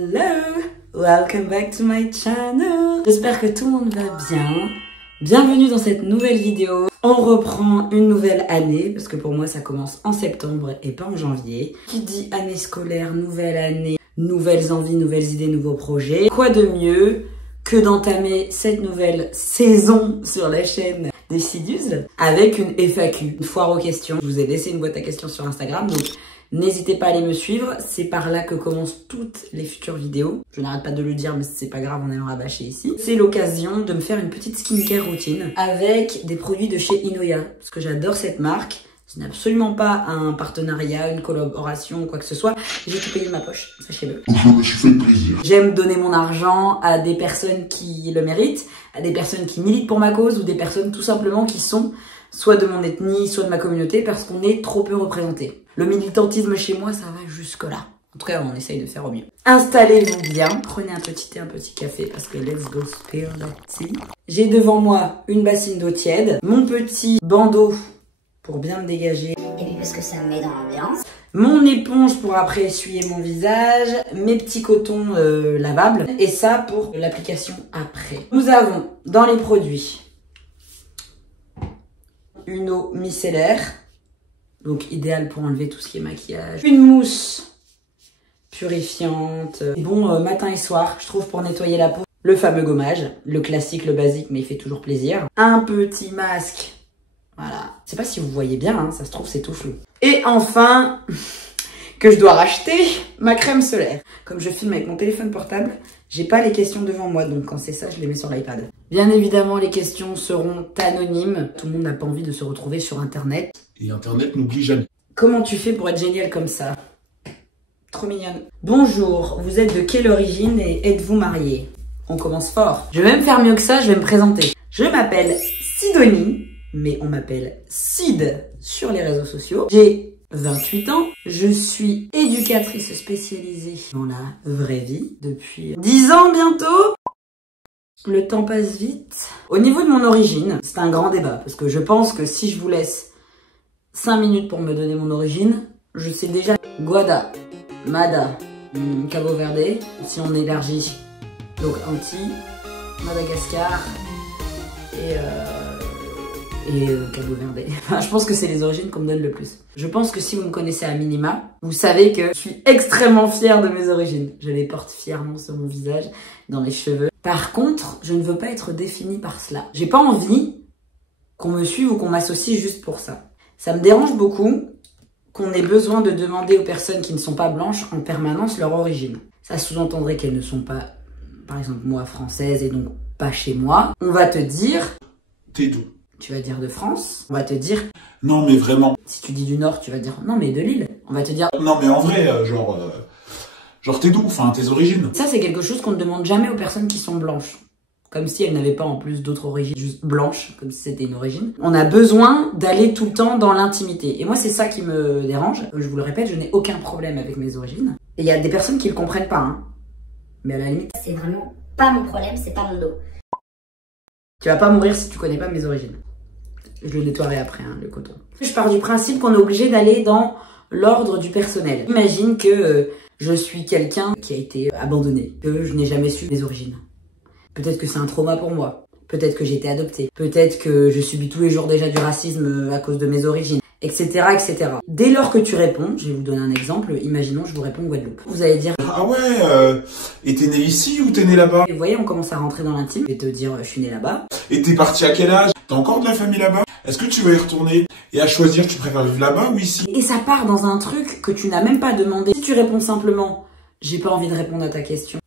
Hello, welcome back to my channel. J'espère que tout le monde va bien. Bienvenue dans cette nouvelle vidéo. On reprend une nouvelle année, parce que pour moi ça commence en septembre et pas en janvier. Qui dit année scolaire, nouvelle année, nouvelles envies, nouvelles idées, nouveaux projets. Quoi de mieux que d'entamer cette nouvelle saison sur la chaîne des Sidus avec une FAQ, une foire aux questions. Je vous ai laissé une boîte à questions sur Instagram, donc n'hésitez pas à aller me suivre, c'est par là que commencent toutes les futures vidéos. Je n'arrête pas de le dire, mais c'est pas grave, on est en rabâché ici. C'est l'occasion de me faire une petite skincare routine avec des produits de chez Inoya, parce que j'adore cette marque. Ce n'est absolument pas un partenariat, une collaboration ou quoi que ce soit. J'ai tout payé de ma poche, sachez-le. Je me suis fait plaisir. J'aime donner mon argent à des personnes qui le méritent, à des personnes qui militent pour ma cause ou des personnes tout simplement qui sont soit de mon ethnie, soit de ma communauté, parce qu'on est trop peu représenté. Le militantisme chez moi, ça va jusque-là. En tout cas, on essaye de faire au mieux. Installez-vous bien, prenez un petit thé, un petit café, parce que let's go spill the tea. J'ai devant moi une bassine d'eau tiède, mon petit bandeau pour bien me dégager. Et puis parce que ça me met dans l'ambiance. Mon éponge pour après essuyer mon visage, mes petits cotons lavables, et ça pour l'application après. Nous avons dans les produits une eau micellaire, donc idéale pour enlever tout ce qui est maquillage. Une mousse purifiante, bon matin et soir, je trouve, pour nettoyer la peau. Le fameux gommage, le classique, le basique, mais il fait toujours plaisir. Un petit masque, voilà. Je sais pas si vous voyez bien, hein, ça se trouve c'est tout flou. Et enfin, que je dois racheter, ma crème solaire. Comme je filme avec mon téléphone portable, j'ai pas les questions devant moi, donc quand c'est ça, je les mets sur l'iPad. Bien évidemment, les questions seront anonymes. Tout le monde n'a pas envie de se retrouver sur Internet. Et Internet n'oublie jamais. Comment tu fais pour être génial comme ça? Trop mignonne. Bonjour, vous êtes de quelle origine et êtes-vous marié? On commence fort. Je vais même faire mieux que ça, je vais me présenter. Je m'appelle Sidonie, mais on m'appelle Sid sur les réseaux sociaux. J'ai 28 ans, je suis éducatrice spécialisée dans la vraie vie depuis 10 ans bientôt. Le temps passe vite. Au niveau de mon origine, c'est un grand débat parce que je pense que si je vous laisse 5 minutes pour me donner mon origine, je sais déjà Guada, Mada, Cabo Verde, si on élargit, donc Antilles, Madagascar et Cabo Verde. Enfin, je pense que c'est les origines qu'on me donne le plus. Je pense que si vous me connaissez à minima, vous savez que je suis extrêmement fière de mes origines. Je les porte fièrement sur mon visage, dans les cheveux. Par contre, je ne veux pas être définie par cela. J'ai pas envie qu'on me suive ou qu'on m'associe juste pour ça. Ça me dérange beaucoup qu'on ait besoin de demander aux personnes qui ne sont pas blanches en permanence leur origine. Ça sous-entendrait qu'elles ne sont pas, par exemple, moi, française et donc pas chez moi. On va te dire... T'es d'où? Tu vas dire de France. On va te dire... Non mais vraiment. Si tu dis du Nord, tu vas dire non mais de Lille. On va te dire... Non mais en vrai, genre t'es d'où? Enfin, tes origines. Ça, c'est quelque chose qu'on ne demande jamais aux personnes qui sont blanches. Comme si elles n'avaient pas en plus d'autres origines, juste blanches, comme si c'était une origine. On a besoin d'aller tout le temps dans l'intimité. Et moi, c'est ça qui me dérange. Je vous le répète, je n'ai aucun problème avec mes origines. Et il y a des personnes qui le comprennent pas, hein. Mais à la limite... C'est vraiment pas mon problème, c'est pas mon dos. Tu vas pas mourir si tu connais pas mes origines. Je le nettoierai après, hein, le coton. Je pars du principe qu'on est obligé d'aller dans l'ordre du personnel. Imagine que je suis quelqu'un qui a été abandonné, que je n'ai jamais su mes origines. Peut-être que c'est un trauma pour moi. Peut-être que j'ai été adoptée. Peut-être que je subis tous les jours déjà du racisme à cause de mes origines, etc., etc. Dès lors que tu réponds, je vais vous donner un exemple. Imaginons, je vous réponds Guadeloupe. Vous allez dire... Ah ouais, et t'es né ici ou t'es né là-bas? Vous voyez, on commence à rentrer dans l'intime. Je vais te dire, je suis né là-bas. Et t'es parti à quel âge? T'as encore de la famille là-bas? Est-ce que tu vas y retourner? Et à choisir, tu préfères vivre là-bas ou ici? Et ça part dans un truc que tu n'as même pas demandé. Si tu réponds simplement, j'ai pas envie de répondre à ta question.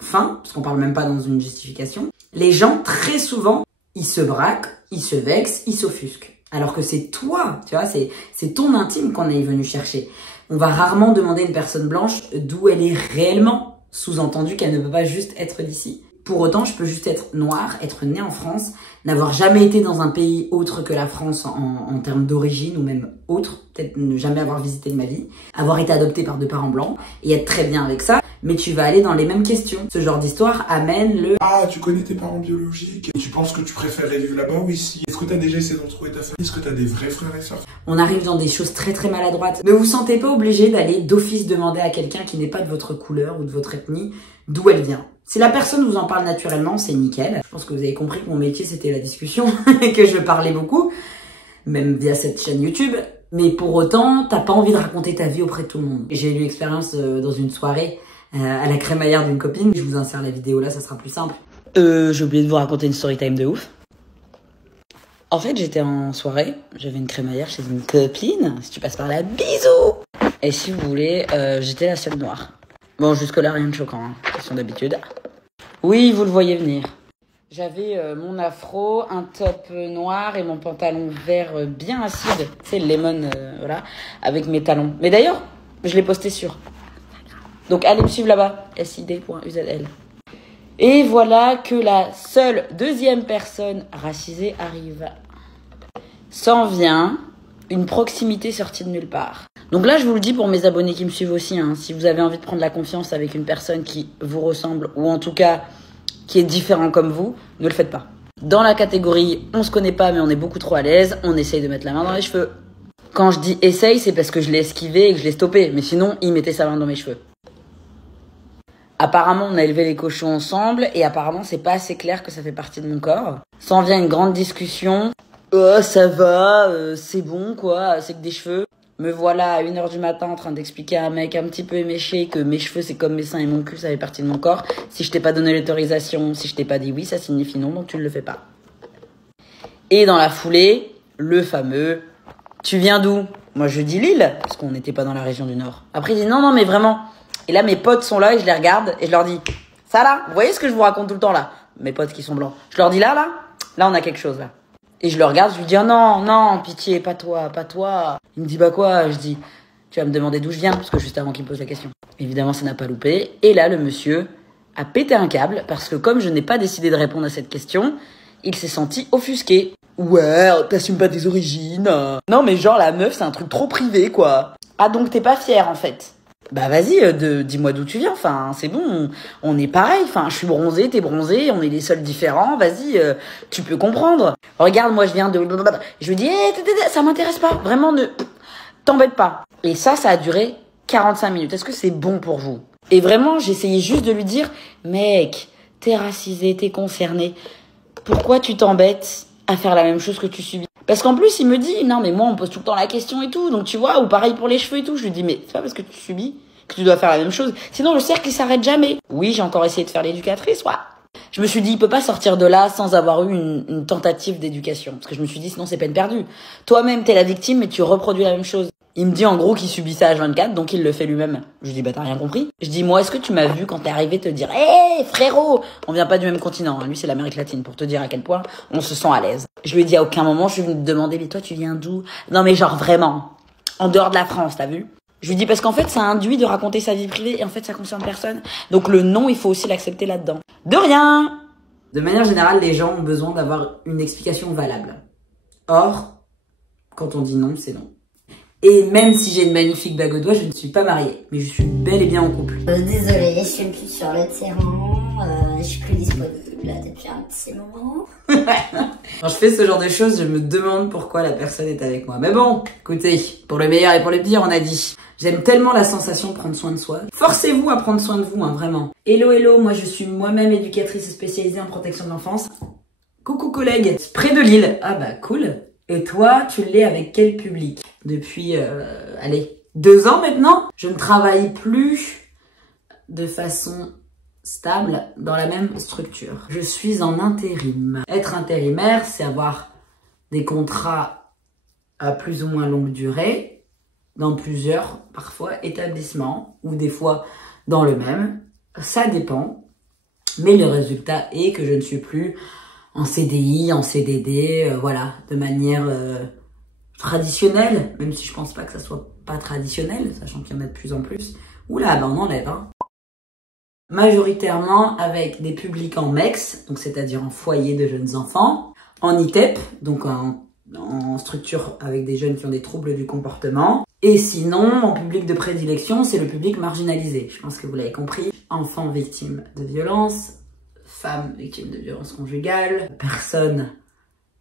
Fin, parce qu'on parle même pas dans une justification. Les gens, très souvent, ils se braquent, ils se vexent, ils s'offusquent. Alors que c'est toi, tu vois, c'est ton intime qu'on est venu chercher. On va rarement demander à une personne blanche d'où elle est réellement, sous-entendu qu'elle ne peut pas juste être d'ici. Pour autant, je peux juste être noire, être née en France, n'avoir jamais été dans un pays autre que la France en termes d'origine ou même autre, peut-être ne jamais avoir visité de ma vie, avoir été adoptée par 2 parents blancs et être très bien avec ça, mais tu vas aller dans les mêmes questions. Ce genre d'histoire amène le « Ah, tu connais tes parents biologiques et tu penses que tu préférerais vivre là-bas ou ici? Est-ce que tu as déjà essayé de retrouver ta famille? Est-ce que tu as des vrais frères et sœurs? » On arrive dans des choses très très maladroites. Ne vous sentez pas obligé d'aller d'office demander à quelqu'un qui n'est pas de votre couleur ou de votre ethnie d'où elle vient. Si la personne vous en parle naturellement, c'est nickel. Je pense que vous avez compris que mon métier, c'était la discussion et que je parlais beaucoup, même via cette chaîne YouTube. Mais pour autant, t'as pas envie de raconter ta vie auprès de tout le monde. J'ai eu l'expérience dans une soirée à la crémaillère d'une copine. Je vous insère la vidéo là, ça sera plus simple. J'ai oublié de vous raconter une story time de ouf. En fait, j'étais en soirée, j'avais une crémaillère chez une copine. Si tu passes par là, bisous. Et si vous voulez, j'étais la seule noire. Bon, jusque-là, rien de choquant, hein. Question d'habitude. Oui, vous le voyez venir. J'avais mon afro, un top noir et mon pantalon vert bien acide. C'est le lemon, voilà, avec mes talons. Mais d'ailleurs, je l'ai posté sur. Donc, allez me suivre là-bas, sid.uzl. Et voilà que la seule deuxième personne racisée arrive. S'en vient une proximité sortie de nulle part. Donc là, je vous le dis pour mes abonnés qui me suivent aussi, hein, si vous avez envie de prendre la confiance avec une personne qui vous ressemble, ou en tout cas qui est différent comme vous, ne le faites pas. Dans la catégorie « on se connaît pas mais on est beaucoup trop à l'aise », on essaye de mettre la main dans les cheveux. Quand je dis « essaye », c'est parce que je l'ai esquivé et que je l'ai stoppé, mais sinon, il mettait sa main dans mes cheveux. Apparemment, on a élevé les cochons ensemble, et apparemment, c'est pas assez clair que ça fait partie de mon corps. S'en vient une grande discussion. « Oh, ça va, c'est bon, quoi, c'est que des cheveux. » Me voilà à 1h du matin en train d'expliquer à un mec un petit peu éméché que mes cheveux c'est comme mes seins et mon cul, ça fait partie de mon corps. Si je t'ai pas donné l'autorisation, si je t'ai pas dit oui, ça signifie non, donc tu ne le fais pas. Et dans la foulée, le fameux « Tu viens d'où ?» Moi je dis Lille, parce qu'on n'était pas dans la région du Nord. Après il dit « Non, non, mais vraiment. » Et là mes potes sont là et je les regarde et je leur dis « Ça là, vous voyez ce que je vous raconte tout le temps là ?» Mes potes qui sont blancs. Je leur dis là on a quelque chose là. Et je le regarde, je lui dis « Oh non, non, pitié, pas toi, pas toi. » Il me dit « Bah quoi ?» Je dis « Tu vas me demander d'où je viens ?» Parce que juste avant qu'il me pose la question. Évidemment, ça n'a pas loupé. Et là, le monsieur a pété un câble parce que comme je n'ai pas décidé de répondre à cette question, il s'est senti offusqué. « Ouais, t'assumes pas tes origines. » Non mais genre la meuf, c'est un truc trop privé quoi. « Ah donc t'es pas fière en fait ?» Bah vas-y, dis-moi d'où tu viens, enfin c'est bon, on est pareil, enfin je suis bronzée, t'es bronzée, on est les seuls différents, vas-y, tu peux comprendre. Regarde, moi je viens de... Je lui dis, ça m'intéresse pas, vraiment ne t'embête pas. Et ça a duré 45 minutes, est-ce que c'est bon pour vous? Et vraiment, j'essayais juste de lui dire, mec, t'es racisé, t'es concerné, pourquoi tu t'embêtes à faire la même chose que tu subis? Parce qu'en plus, il me dit, non, mais moi, on pose tout le temps la question et tout. Donc, tu vois, ou pareil pour les cheveux et tout. Je lui dis, mais c'est pas parce que tu subis que tu dois faire la même chose. Sinon, le cercle, il s'arrête jamais. Oui, j'ai encore essayé de faire l'éducatrice, ouais. Je me suis dit, il peut pas sortir de là sans avoir eu une tentative d'éducation. Parce que je me suis dit, sinon, c'est peine perdue. Toi-même, t'es la victime, mais tu reproduis la même chose. Il me dit, en gros, qu'il subit ça H24, donc il le fait lui-même. Je lui dis, bah, t'as rien compris. Je dis, moi, est-ce que tu m'as vu quand t'es arrivé te dire, hé, frérot, on vient pas du même continent. Lui, c'est l'Amérique latine, pour te dire à quel point on se sent à l'aise. Je lui ai dit, à aucun moment, je suis venue te demander, mais toi, tu viens d'où? Non, mais genre, vraiment. En dehors de la France, t'as vu? Je lui dis, parce qu'en fait, ça induit de raconter sa vie privée, et en fait, ça concerne personne. Donc, le non, il faut aussi l'accepter là-dedans. De rien! De manière générale, les gens ont besoin d'avoir une explication valable. Or, quand on dit non, c'est non. Et même si j'ai une magnifique bague au doigt, je ne suis pas mariée. Mais je suis bel et bien en couple. Désolée, je suis plus sur le terrain. Je suis plus disponible là depuis un petit moment. Quand je fais ce genre de choses, je me demande pourquoi la personne est avec moi. Mais bon, écoutez, pour le meilleur et pour le pire, on a dit. J'aime tellement la sensation de prendre soin de soi. Forcez-vous à prendre soin de vous, hein, vraiment. Hello, hello, moi je suis moi-même éducatrice spécialisée en protection de l'enfance. Coucou collègue, près de Lille. Ah bah cool. Et toi, tu l'es avec quel public? Depuis, allez, 2 ans maintenant. Je ne travaille plus de façon stable dans la même structure. Je suis en intérim. Être intérimaire, c'est avoir des contrats à plus ou moins longue durée dans plusieurs, parfois, établissements ou des fois dans le même. Ça dépend. Mais le résultat est que je ne suis plus en CDI, en CDD, voilà, de manière traditionnelle, même si je pense pas que ça soit pas traditionnel, sachant qu'il y en a de plus en plus. Oula, ben on enlève, hein. majoritairement avec des publics en MEX, donc c'est-à-dire en foyer de jeunes enfants, en ITEP, donc en structure avec des jeunes qui ont des troubles du comportement. Et sinon, mon public de prédilection, c'est le public marginalisé. Je pense que vous l'avez compris. Enfants victimes de violences, femmes victimes de violences conjugales, personnes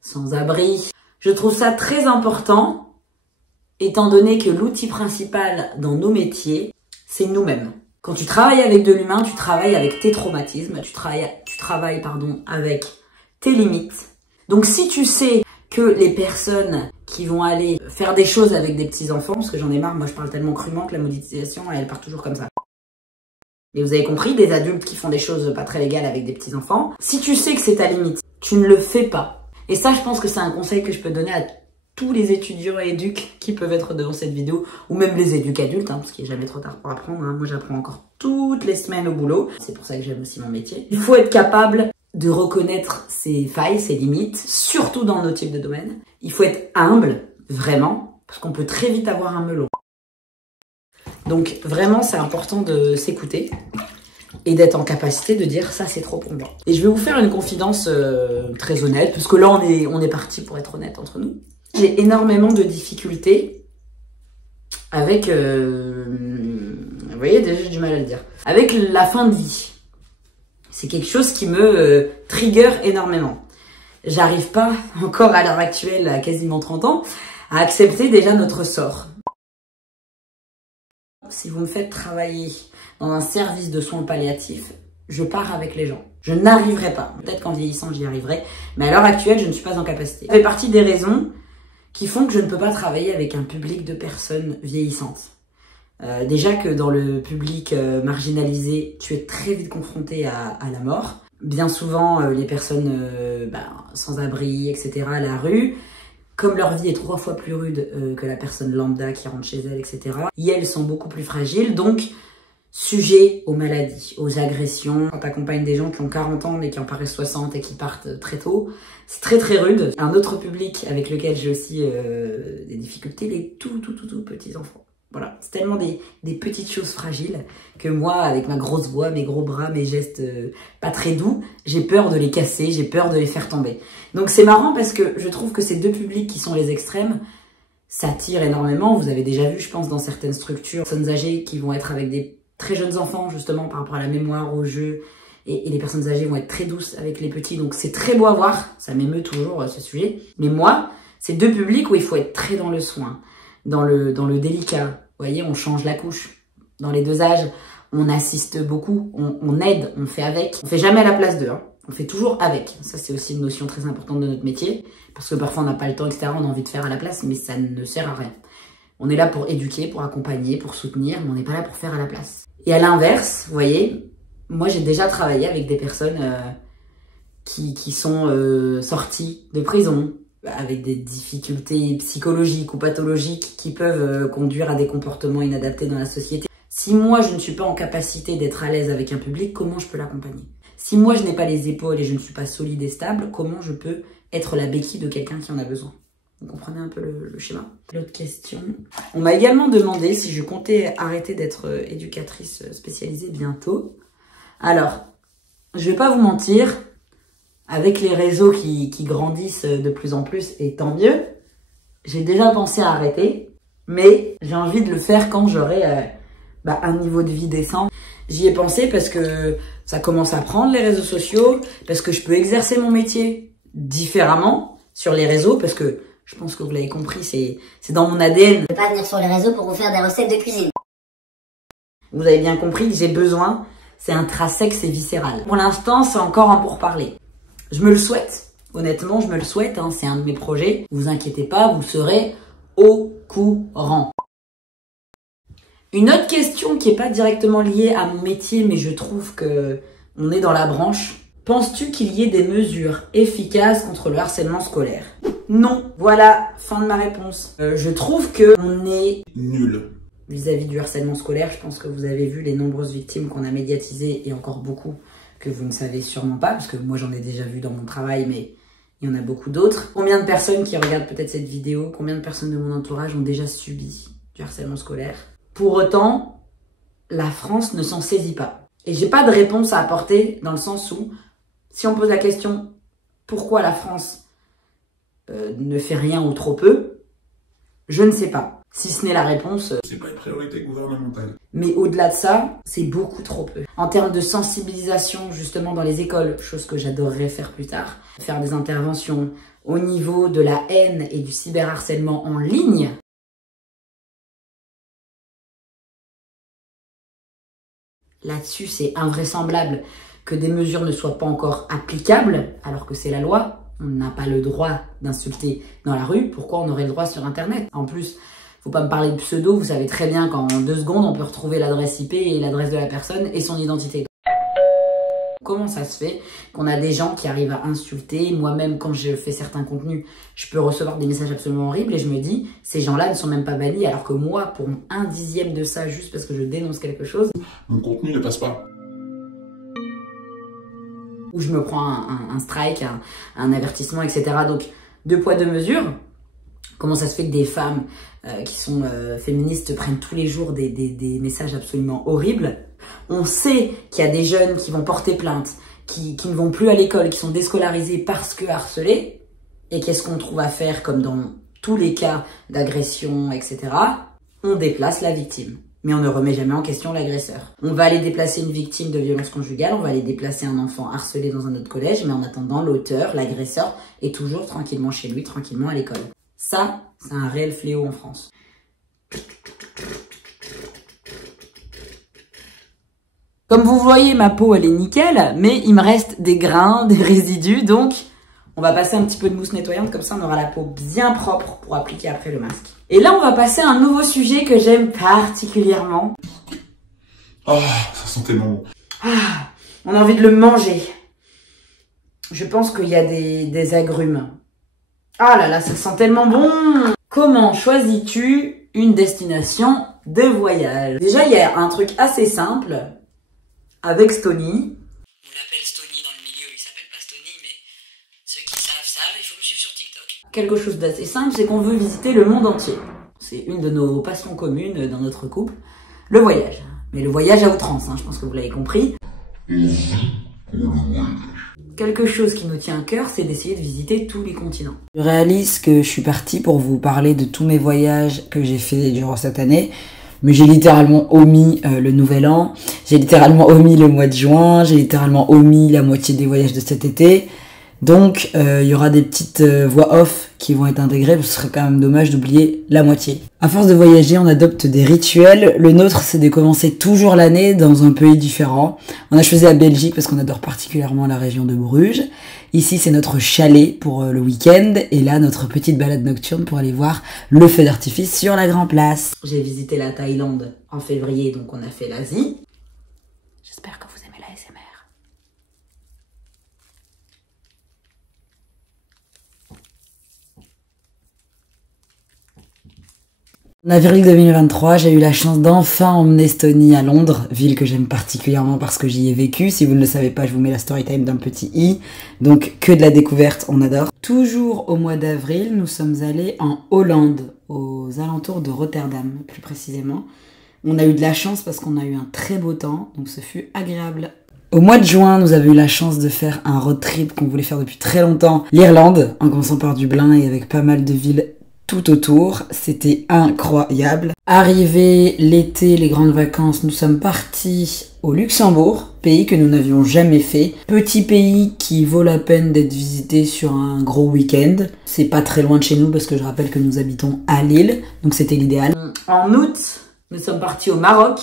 sans abri. Je trouve ça très important, étant donné que l'outil principal dans nos métiers, c'est nous-mêmes. Quand tu travailles avec de l'humain, tu travailles avec tes traumatismes, tu travailles avec tes limites. Donc si tu sais que les personnes qui vont aller faire des choses avec des petits-enfants, parce que j'en ai marre, moi je parle tellement crûment que la monétisation, elle part toujours comme ça. Et vous avez compris, des adultes qui font des choses pas très légales avec des petits-enfants, si tu sais que c'est ta limite, tu ne le fais pas. Et ça, je pense que c'est un conseil que je peux donner à tous les étudiants et éduques qui peuvent être devant cette vidéo, ou même les éduques adultes, parce qu'il n'est jamais trop tard pour apprendre. Moi, j'apprends encore toutes les semaines au boulot. C'est pour ça que j'aime aussi mon métier. Il faut être capable de reconnaître ses failles, ses limites, surtout dans nos types de domaines. Il faut être humble, vraiment, parce qu'on peut très vite avoir un melon. Donc, vraiment, c'est important de s'écouter et d'être en capacité de dire ça c'est trop pour moi. Et je vais vous faire une confidence très honnête, parce que là on est parti pour être honnête entre nous. J'ai énormément de difficultés avec, vous voyez déjà j'ai du mal à le dire, avec la fin de vie. C'est quelque chose qui me trigger énormément. J'arrive pas encore à l'heure actuelle, à quasiment 30 ans, à accepter déjà notre sort. Si vous me faites travailler dans un service de soins palliatifs, je pars avec les gens. Je n'arriverai pas. Peut-être qu'en vieillissant, j'y arriverai. Mais à l'heure actuelle, je ne suis pas en capacité. Ça fait partie des raisons qui font que je ne peux pas travailler avec un public de personnes vieillissantes. Déjà que dans le public marginalisé, tu es très vite confronté à la mort. Bien souvent, les personnes sans abri, etc., à la rue, comme leur vie est 3 fois plus rude que la personne lambda qui rentre chez elle, etc., et elles sont beaucoup plus fragiles, donc sujets aux maladies, aux agressions. Quand tu accompagnes des gens qui ont 40 ans mais qui en paraissent 60 et qui partent très tôt, c'est très très rude. Un autre public avec lequel j'ai aussi des difficultés, les tout petits enfants. Voilà, c'est tellement des petites choses fragiles que moi, avec ma grosse voix, mes gros bras, mes gestes pas très doux, j'ai peur de les casser, j'ai peur de les faire tomber. Donc c'est marrant parce que je trouve que ces deux publics qui sont les extrêmes s'attirent énormément. Vous avez déjà vu, je pense, dans certaines structures, personnes âgées qui vont être avec des très jeunes enfants, justement, par rapport à la mémoire, au jeu, et les personnes âgées vont être très douces avec les petits. Donc c'est très beau à voir, ça m'émeut toujours ce sujet. Mais moi, c'est deux publics où il faut être très dans le soin, dans le délicat. Vous voyez, on change la couche. Dans les deux âges, on assiste beaucoup, on aide, on fait avec. On fait jamais à la place d'eux, hein. On fait toujours avec. Ça, c'est aussi une notion très importante de notre métier, parce que parfois on n'a pas le temps, etc. On a envie de faire à la place, mais ça ne sert à rien. On est là pour éduquer, pour accompagner, pour soutenir, mais on n'est pas là pour faire à la place. Et à l'inverse, vous voyez, moi j'ai déjà travaillé avec des personnes qui sont sorties de prison, avec des difficultés psychologiques ou pathologiques qui peuvent conduire à des comportements inadaptés dans la société. Si moi je ne suis pas en capacité d'être à l'aise avec un public, comment je peux l'accompagner? Si moi je n'ai pas les épaules et je ne suis pas solide et stable, comment je peux être la béquille de quelqu'un qui en a besoin? Vous comprenez un peu le schéma? L'autre question. On m'a également demandé si je comptais arrêter d'être éducatrice spécialisée bientôt. Alors, je vais pas vous mentir, avec les réseaux qui grandissent de plus en plus, et tant mieux, j'ai déjà pensé à arrêter, mais j'ai envie de le faire quand j'aurai un niveau de vie décent. J'y ai pensé parce que ça commence à prendre les réseaux sociaux, parce que je peux exercer mon métier différemment sur les réseaux, parce que je pense que vous l'avez compris, c'est dans mon ADN. Je ne peux pas venir sur les réseaux pour vous faire des recettes de cuisine. Vous avez bien compris que j'ai besoin, c'est intrinsèque, c'est viscéral. Pour l'instant, c'est encore un pourparler. Je me le souhaite. Honnêtement, je me le souhaite, hein, c'est un de mes projets. Vous inquiétez pas, vous serez au courant. Une autre question qui n'est pas directement liée à mon métier, mais je trouve que on est dans la branche. Penses-tu qu'il y ait des mesures efficaces contre le harcèlement scolaire? Non. Voilà, fin de ma réponse. Je trouve que on est nul vis-à-vis du harcèlement scolaire. Je pense que vous avez vu les nombreuses victimes qu'on a médiatisées et encore beaucoup que vous ne savez sûrement pas, parce que moi j'en ai déjà vu dans mon travail, mais il y en a beaucoup d'autres. Combien de personnes qui regardent peut-être cette vidéo, combien de personnes de mon entourage ont déjà subi du harcèlement scolaire? Pour autant, la France ne s'en saisit pas. Et j'ai pas de réponse à apporter dans le sens où, si on pose la question pourquoi la France ne fait rien ou trop peu, je ne sais pas. Si ce n'est la réponse... c'est pas une priorité gouvernementale. Mais au-delà de ça, c'est beaucoup trop peu. En termes de sensibilisation, justement, dans les écoles, chose que j'adorerais faire plus tard, faire des interventions au niveau de la haine et du cyberharcèlement en ligne. Là-dessus, c'est invraisemblable que des mesures ne soient pas encore applicables, alors que c'est la loi. On n'a pas le droit d'insulter dans la rue. Pourquoi on aurait le droit sur Internet? En plus, faut pas me parler de pseudo. Vous savez très bien qu'en 2 secondes, on peut retrouver l'adresse IP et l'adresse de la personne et son identité. Comment ça se fait qu'on a des gens qui arrivent à insulter? Moi-même, quand je fais certains contenus, je peux recevoir des messages absolument horribles et je me dis, ces gens-là ne sont même pas bannis, alors que moi, pour 1/10 de ça, juste parce que je dénonce quelque chose... Mon contenu ne passe pas. Où je me prends un strike, un avertissement, etc. Donc, 2 poids 2 mesures. Comment ça se fait que des femmes qui sont féministes prennent tous les jours des messages absolument horribles? On sait qu'il y a des jeunes qui vont porter plainte, qui ne vont plus à l'école, qui sont déscolarisés parce que harcelés. Et qu'est-ce qu'on trouve à faire, comme dans tous les cas d'agression, etc. On déplace la victime. Mais on ne remet jamais en question l'agresseur. On va aller déplacer une victime de violence conjugale, on va aller déplacer un enfant harcelé dans un autre collège, mais en attendant, l'auteur, l'agresseur, est toujours tranquillement chez lui, tranquillement à l'école. Ça, c'est un réel fléau en France. Comme vous voyez, ma peau, elle est nickel, mais il me reste des grains, des résidus, donc on va passer un petit peu de mousse nettoyante, comme ça on aura la peau bien propre pour appliquer après le masque. Et là, on va passer à un nouveau sujet que j'aime particulièrement. Oh, ça sent tellement bon. Ah, on a envie de le manger. Je pense qu'il y a des agrumes. Ah là là, ça sent tellement bon. Comment choisis-tu une destination de voyage? Déjà, il y a un truc assez simple avec Stony. On l'appelle Stony dans le milieu, il s'appelle pas Stony, mais ceux qui savent, il faut me suivre sur TikTok. Quelque chose d'assez simple, c'est qu'on veut visiter le monde entier. C'est une de nos passions communes dans notre couple, le voyage. Mais le voyage à outrance, hein, je pense que vous l'avez compris. Quelque chose qui nous tient à cœur, c'est d'essayer de visiter tous les continents. Je réalise que je suis partie pour vous parler de tous mes voyages que j'ai fait durant cette année. Mais j'ai littéralement omis le nouvel an, j'ai littéralement omis le mois de juin, j'ai littéralement omis la moitié des voyages de cet été. Donc il y aura des petites voix off qui vont être intégrées, parce que ce serait quand même dommage d'oublier la moitié. À force de voyager, on adopte des rituels. Le nôtre, c'est de commencer toujours l'année dans un pays différent. On a choisi la Belgique parce qu'on adore particulièrement la région de Bruges. Ici, c'est notre chalet pour le week-end. Et là, notre petite balade nocturne pour aller voir le feu d'artifice sur la Grand Place. J'ai visité la Thaïlande en février, donc on a fait l'Asie. J'espère que vous aimez la ASMR. En avril 2023, j'ai eu la chance d'enfin emmener Stony à Londres, ville que j'aime particulièrement parce que j'y ai vécu. Si vous ne le savez pas, je vous mets la story time d'un petit i. Donc que de la découverte, on adore. Toujours au mois d'avril, nous sommes allés en Hollande, aux alentours de Rotterdam, plus précisément. On a eu de la chance parce qu'on a eu un très beau temps, donc ce fut agréable. Au mois de juin, nous avons eu la chance de faire un road trip qu'on voulait faire depuis très longtemps. L'Irlande, en commençant par Dublin et avec pas mal de villes tout autour, c'était incroyable. Arrivé l'été, les grandes vacances, nous sommes partis au Luxembourg, pays que nous n'avions jamais fait. Petit pays qui vaut la peine d'être visité sur un gros week-end. C'est pas très loin de chez nous parce que je rappelle que nous habitons à Lille, donc c'était l'idéal. En août, nous sommes partis au Maroc.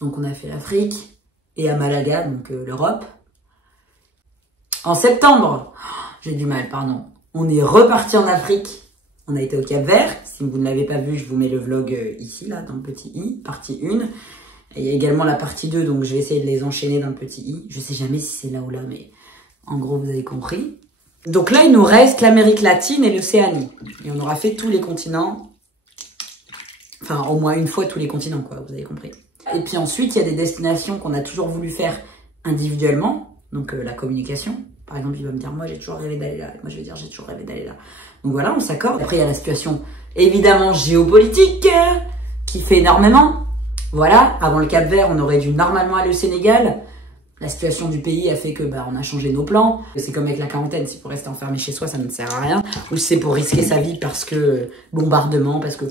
Donc on a fait l'Afrique et à Malaga, donc l'Europe. En septembre, j'ai du mal, pardon. On est reparti en Afrique, on a été au Cap-Vert. Si vous ne l'avez pas vu, je vous mets le vlog ici, là, dans le petit i, partie 1. Et il y a également la partie 2, donc je vais essayer de les enchaîner dans le petit i. Je sais jamais si c'est là ou là, mais en gros, vous avez compris. Donc là, il nous reste l'Amérique latine et l'Océanie. Et on aura fait tous les continents. Enfin, au moins une fois tous les continents, quoi, vous avez compris. Et puis ensuite, il y a des destinations qu'on a toujours voulu faire individuellement, donc la communication. Par exemple, il va me dire, moi j'ai toujours rêvé d'aller là. Et moi je vais dire, j'ai toujours rêvé d'aller là. Donc voilà, on s'accorde. Après, il y a la situation évidemment géopolitique qui fait énormément. Voilà, avant le Cap-Vert, on aurait dû normalement aller au Sénégal. La situation du pays a fait que on a changé nos plans. C'est comme avec la quarantaine, si pour rester enfermé chez soi, ça ne sert à rien. Ou si c'est pour risquer sa vie parce que bombardement, parce que...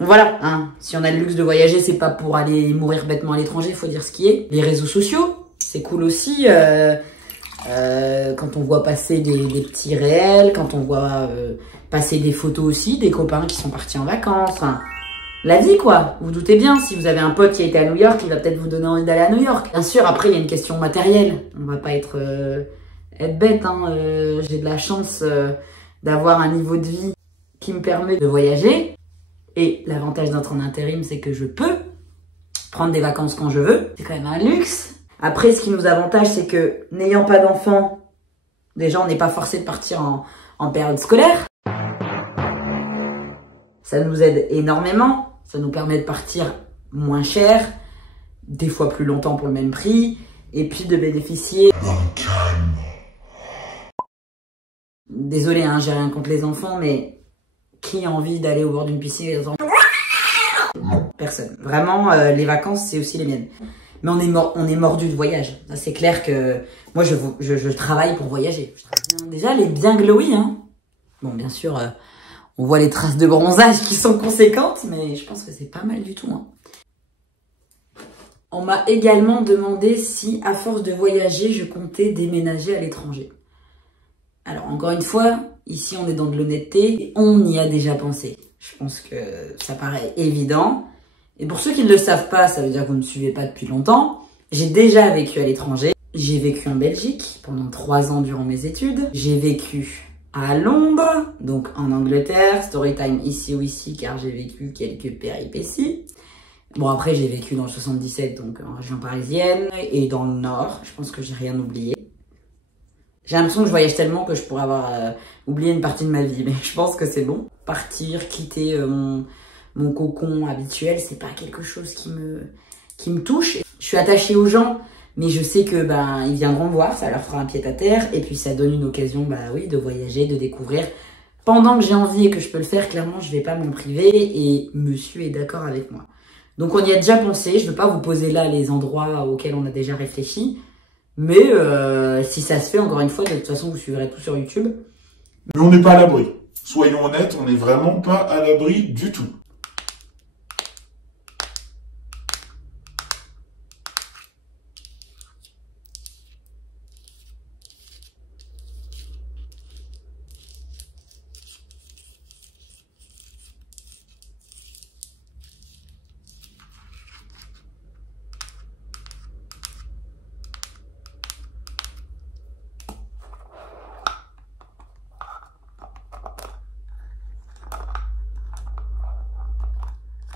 Voilà, hein. Si on a le luxe de voyager, c'est pas pour aller mourir bêtement à l'étranger, il faut dire ce qui est. Les réseaux sociaux, c'est cool aussi. Quand on voit passer des petits réels, quand on voit passer des photos aussi, des copains qui sont partis en vacances. Enfin, la vie, quoi. Vous doutez bien, si vous avez un pote qui a été à New York, il va peut-être vous donner envie d'aller à New York. Bien sûr, après, il y a une question matérielle. On va pas être bête, hein. J'ai de la chance d'avoir un niveau de vie qui me permet de voyager. Et l'avantage d'être en intérim, c'est que je peux prendre des vacances quand je veux. C'est quand même un luxe. Après, ce qui nous avantage, c'est que n'ayant pas d'enfants, déjà, on n'est pas forcé de partir en période scolaire. Ça nous aide énormément. Ça nous permet de partir moins cher, des fois plus longtemps pour le même prix, et puis de bénéficier... Désolée, hein, j'ai rien contre les enfants, mais qui a envie d'aller au bord d'une piscine et non, personne. Vraiment, les vacances, c'est aussi les miennes. Mais on est mordu de voyage. C'est clair que moi, je travaille pour voyager. Déjà, elle est bien glowy, hein. Bon, bien sûr, on voit les traces de bronzage qui sont conséquentes, mais je pense que c'est pas mal du tout, hein. On m'a également demandé si, à force de voyager, je comptais déménager à l'étranger. Alors, encore une fois, ici, on est dans de l'honnêteté et on y a déjà pensé. Je pense que ça paraît évident. Et pour ceux qui ne le savent pas, ça veut dire que vous ne me suivez pas depuis longtemps. J'ai déjà vécu à l'étranger. J'ai vécu en Belgique pendant 3 ans durant mes études. J'ai vécu à Londres, donc en Angleterre. Storytime ici ou ici, car j'ai vécu quelques péripéties. Bon, après, j'ai vécu dans le 77, donc en région parisienne, et dans le Nord. Je pense que j'ai rien oublié. J'ai l'impression que je voyage tellement que je pourrais avoir oublié une partie de ma vie, mais je pense que c'est bon. Partir, quitter mon cocon habituel, c'est pas quelque chose qui me touche. Je suis attachée aux gens, mais je sais que ils viendront me voir, ça leur fera un pied à terre, et puis ça donne une occasion, oui, de voyager, de découvrir. Pendant que j'ai envie et que je peux le faire, clairement, je vais pas m'en priver, et monsieur est d'accord avec moi. Donc on y a déjà pensé, je veux pas vous poser là les endroits auxquels on a déjà réfléchi, mais si ça se fait, encore une fois, de toute façon, vous suivrez tout sur YouTube. Mais on n'est pas à l'abri. Soyons honnêtes, on n'est vraiment pas à l'abri du tout.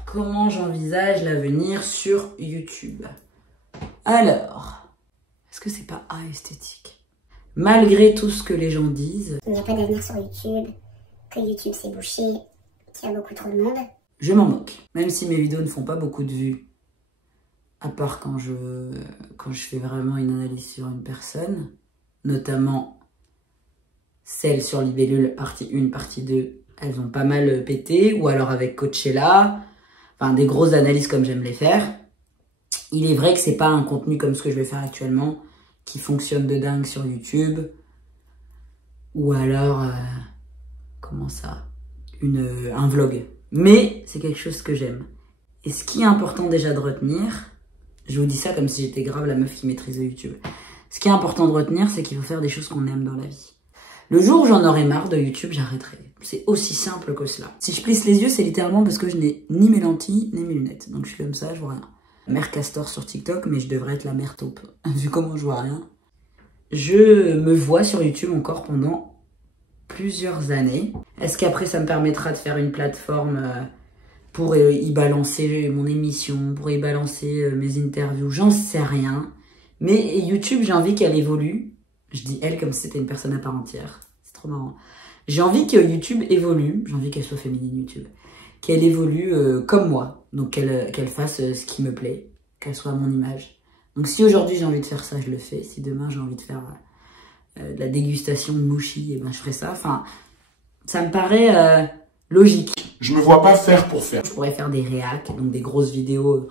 Comment j'envisage l'avenir sur YouTube? Alors, est-ce que c'est pas esthétique? Malgré tout ce que les gens disent, il n'y a pas d'avenir sur YouTube, que YouTube c'est bouché, qu'il y a beaucoup trop de monde. Je m'en moque. Même si mes vidéos ne font pas beaucoup de vues, à part quand je fais vraiment une analyse sur une personne, notamment celle sur Libellule, partie 1, partie 2, elles ont pas mal pété, ou alors avec Coachella, enfin des grosses analyses comme j'aime les faire. Il est vrai que c'est pas un contenu comme ce que je vais faire actuellement, qui fonctionne de dingue sur YouTube, ou alors, comment ça, un vlog. Mais c'est quelque chose que j'aime. Et ce qui est important déjà de retenir, je vous dis ça comme si j'étais grave la meuf qui maîtrisait YouTube. Ce qui est important de retenir, c'est qu'il faut faire des choses qu'on aime dans la vie. Le jour où j'en aurai marre de YouTube, j'arrêterai. C'est aussi simple que cela. Si je plisse les yeux, c'est littéralement parce que je n'ai ni mes lentilles, ni mes lunettes. Donc je suis comme ça, je vois rien. Mère Castor sur TikTok, mais je devrais être la mère taupe, vu comment je vois rien. Je me vois sur YouTube encore pendant plusieurs années. Est-ce qu'après ça me permettra de faire une plateforme pour y balancer mon émission, pour y balancer mes interviews? J'en sais rien. Mais YouTube, j'ai envie qu'elle évolue. Je dis elle comme si c'était une personne à part entière. C'est trop marrant. J'ai envie que YouTube évolue. J'ai envie qu'elle soit féminine, YouTube. Qu'elle évolue comme moi. Donc qu'elle fasse ce qui me plaît. Qu'elle soit à mon image. Donc si aujourd'hui j'ai envie de faire ça, je le fais. Si demain j'ai envie de faire de la dégustation de mouchi, et je ferai ça. Enfin, ça me paraît logique. Je me vois pas faire pour faire. Je pourrais faire des réacs, donc des grosses vidéos.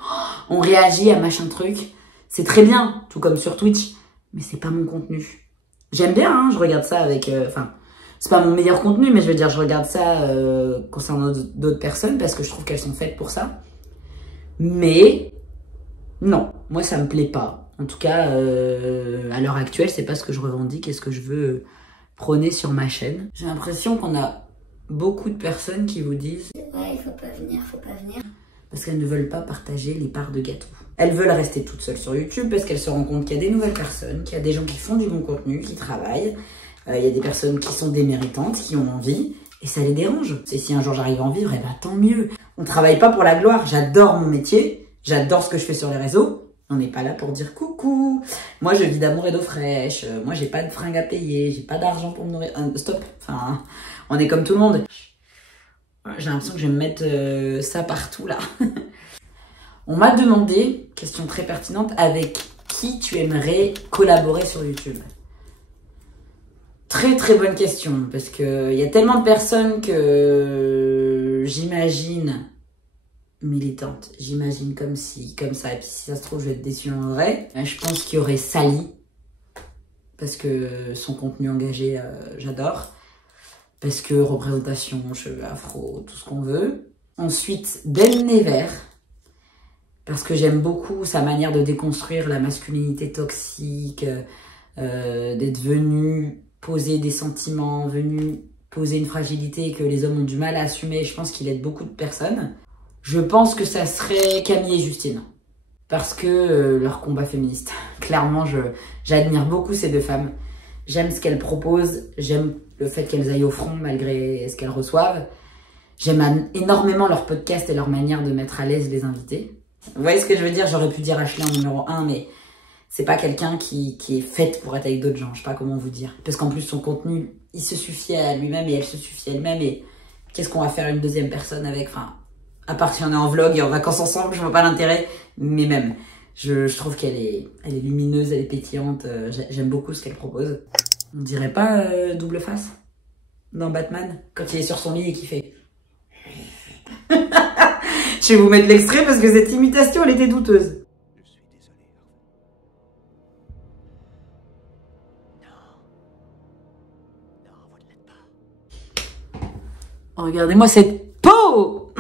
On réagit à machin truc. C'est très bien, tout comme sur Twitch. Mais c'est pas mon contenu. J'aime bien, hein, je regarde ça avec... Enfin, c'est pas mon meilleur contenu, mais je veux dire, je regarde ça concernant d'autres personnes parce que je trouve qu'elles sont faites pour ça. Mais non, moi ça me plaît pas. En tout cas, à l'heure actuelle, c'est pas ce que je revendique et ce que je veux prôner sur ma chaîne. J'ai l'impression qu'on a beaucoup de personnes qui vous disent « Ouais, il faut pas venir, faut pas venir. » Parce qu'elles ne veulent pas partager les parts de gâteau. Elles veulent rester toutes seules sur YouTube parce qu'elles se rendent compte qu'il y a des nouvelles personnes, qu'il y a des gens qui font du bon contenu, qui travaillent. Il y a des personnes qui sont déméritantes, qui ont envie, et ça les dérange. Et si un jour j'arrive à en vivre, eh ben tant mieux. On travaille pas pour la gloire. J'adore mon métier, j'adore ce que je fais sur les réseaux. On n'est pas là pour dire coucou. Moi, je vis d'amour et d'eau fraîche. Moi, j'ai pas de fringues à payer, j'ai pas d'argent pour me nourrir. Stop. Enfin, on est comme tout le monde. J'ai l'impression que je vais me mettre ça partout là. On m'a demandé, question très pertinente, avec qui tu aimerais collaborer sur YouTube? Très très bonne question, parce qu'il y a tellement de personnes que j'imagine militantes, j'imagine comme ci, comme ça, et puis si ça se trouve je vais être déçue en vrai. Je pense qu'il y aurait Sally, parce que son contenu engagé, j'adore. Parce que représentation, cheveux afro, tout ce qu'on veut. Ensuite, Ben Never, parce que j'aime beaucoup sa manière de déconstruire la masculinité toxique, d'être venu poser des sentiments, venu poser une fragilité que les hommes ont du mal à assumer. Je pense qu'il aide beaucoup de personnes. Je pense que ça serait Camille et Justine, parce que leur combat féministe. Clairement, j'admire beaucoup ces deux femmes. J'aime ce qu'elles proposent, j'aime le fait qu'elles aillent au front malgré ce qu'elles reçoivent. J'aime énormément leur podcast et leur manière de mettre à l'aise les invités. Vous voyez ce que je veux dire? J'aurais pu dire Ashley en numéro 1, mais c'est pas quelqu'un qui est faite pour être avec d'autres gens. Je sais pas comment vous dire. Parce qu'en plus, son contenu, il se suffit à lui-même et elle se suffit à elle-même. Et qu'est-ce qu'on va faire une deuxième personne avec? Enfin, à part si on est en vlog et en vacances ensemble, je vois pas l'intérêt. Mais même, je trouve qu'elle est lumineuse, elle est pétillante. J'aime beaucoup ce qu'elle propose. On dirait pas double face dans Batman, quand il est sur son lit et qu'il fait... Je vais vous mettre l'extrait parce que cette imitation, elle était douteuse. Je suis désolé. Non. Non, vous ne l'êtes pas. Oh, regardez-moi cette peau.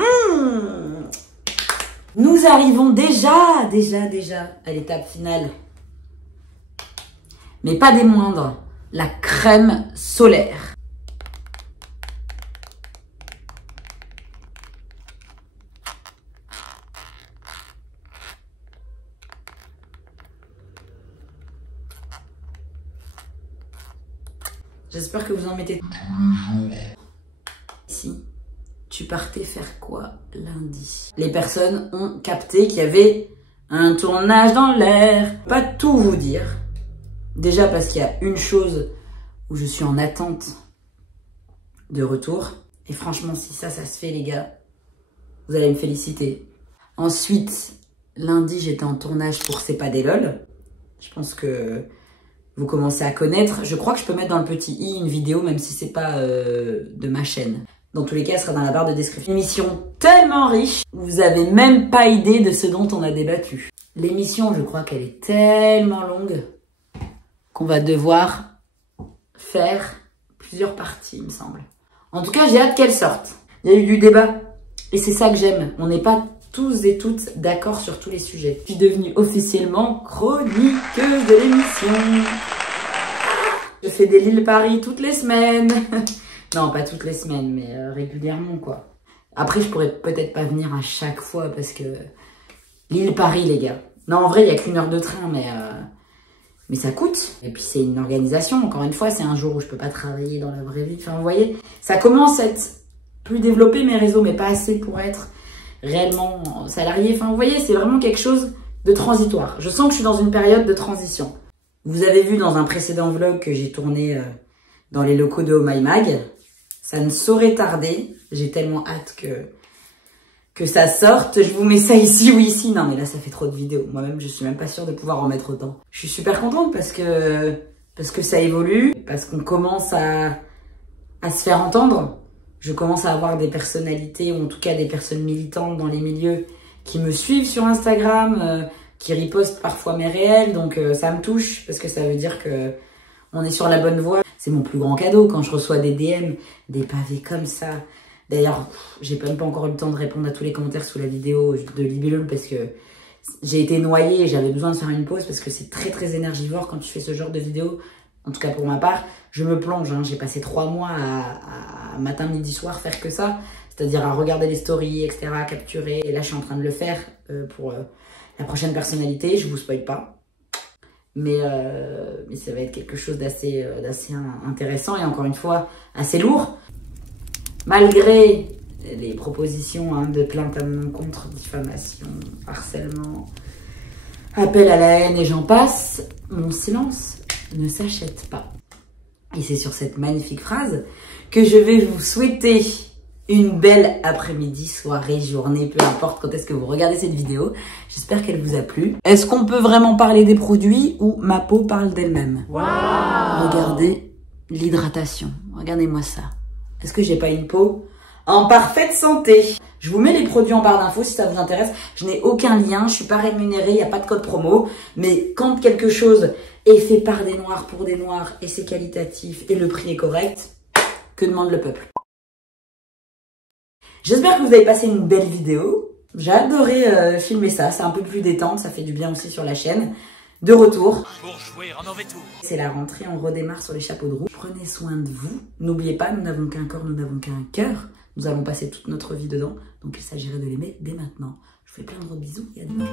Nous arrivons déjà à l'étape finale. Mais pas des moindres. La crème solaire. J'espère que vous en mettez tous les jours. Si tu partais faire quoi lundi? Les personnes ont capté qu'il y avait un tournage dans l'air. Pas tout vous dire. Déjà parce qu'il y a une chose où je suis en attente de retour. Et franchement, si ça se fait, les gars, vous allez me féliciter. Ensuite, lundi, j'étais en tournage pour C'est pas des lol. Je pense que vous commencez à connaître. Je crois que je peux mettre dans le petit i une vidéo, même si c'est pas de ma chaîne. Dans tous les cas, elle sera dans la barre de description. Une émission tellement riche, vous avez même pas idée de ce dont on a débattu. L'émission, je crois qu'elle est tellement longue qu'on va devoir faire plusieurs parties, il me semble. En tout cas, j'ai hâte qu'elle sorte. Il y a eu du débat. Et c'est ça que j'aime. On n'est pas tous et toutes d'accord sur tous les sujets. Je suis devenue officiellement chroniqueuse de l'émission. Je fais des Lille Paris toutes les semaines. Non, pas toutes les semaines, mais régulièrement, quoi. Après, je pourrais peut-être pas venir à chaque fois parce que... Lille Paris, les gars. Non, en vrai, il n'y a qu'une heure de train, mais ça coûte. Et puis, c'est une organisation. Encore une fois, c'est un jour où je peux pas travailler dans la vraie vie. Enfin, vous voyez, ça commence à être plus développé, mes réseaux, mais pas assez pour être réellement salarié. Enfin, vous voyez, c'est vraiment quelque chose de transitoire. Je sens que je suis dans une période de transition. Vous avez vu dans un précédent vlog que j'ai tourné dans les locaux de Oh My Mag. Ça ne saurait tarder. J'ai tellement hâte que ça sorte. Je vous mets ça ici ou ici. Non, mais là, ça fait trop de vidéos. Moi-même, je suis même pas sûre de pouvoir en mettre autant. Je suis super contente parce que ça évolue, parce qu'on commence à se faire entendre. Je commence à avoir des personnalités, ou en tout cas des personnes militantes dans les milieux qui me suivent sur Instagram, qui ripostent parfois mes réels, donc ça me touche parce que ça veut dire que on est sur la bonne voie. C'est mon plus grand cadeau quand je reçois des DM, des pavés comme ça. D'ailleurs, j'ai même pas encore eu le temps de répondre à tous les commentaires sous la vidéo de Libellule parce que j'ai été noyée et j'avais besoin de faire une pause parce que c'est très très énergivore quand tu fais ce genre de vidéo. En tout cas pour ma part, je me plonge. Hein. J'ai passé 3 mois à matin, midi, soir faire que ça. C'est-à-dire à regarder les stories, etc., à capturer. Et là, je suis en train de le faire pour la prochaine personnalité. Je vous spoil pas. Mais ça va être quelque chose d'assez intéressant et encore une fois, assez lourd. Malgré les propositions de plainte à mon encontre, diffamation, harcèlement, appel à la haine et j'en passe, mon silence ne s'achète pas. Et c'est sur cette magnifique phrase que je vais vous souhaiter une belle après-midi, soirée, journée, peu importe quand est-ce que vous regardez cette vidéo. J'espère qu'elle vous a plu. Est-ce qu'on peut vraiment parler des produits ou ma peau parle d'elle-même? Wow. Regardez l'hydratation. Regardez-moi ça. Est-ce que j'ai pas une peau en parfaite santé? Je vous mets les produits en barre d'infos si ça vous intéresse. Je n'ai aucun lien, je suis pas rémunérée, il n'y a pas de code promo. Mais quand quelque chose est fait par des noirs pour des noirs et c'est qualitatif et le prix est correct, que demande le peuple? J'espère que vous avez passé une belle vidéo. J'ai adoré filmer ça, c'est un peu plus détente, ça fait du bien aussi sur la chaîne. De retour. Pour jouer en mauvais tour. C'est la rentrée, on redémarre sur les chapeaux de roue. Prenez soin de vous. N'oubliez pas, nous n'avons qu'un corps, nous n'avons qu'un cœur. Nous allons passer toute notre vie dedans. Donc il s'agirait de l'aimer dès maintenant. Je vous fais plein de gros bisous et à demain.